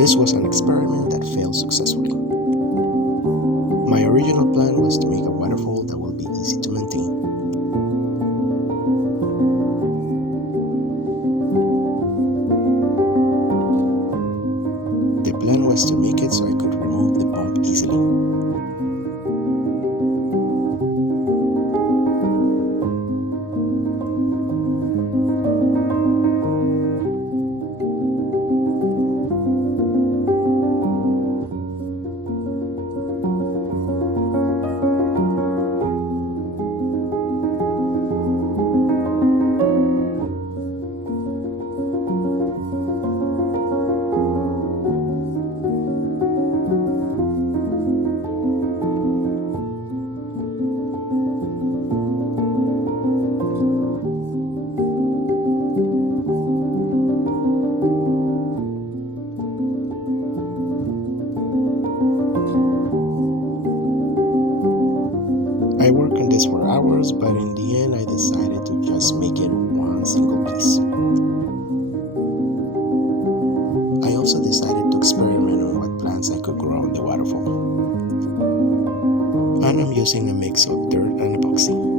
This was an experiment that failed successfully. My original plan was to make a waterfall that will be easy to maintain. The plan was to make it so I could remove the pump easily. I worked on this for hours, but in the end I decided to just make it one single piece. I also decided to experiment on what plants I could grow on the waterfall. And I'm using a mix of dirt and epoxy.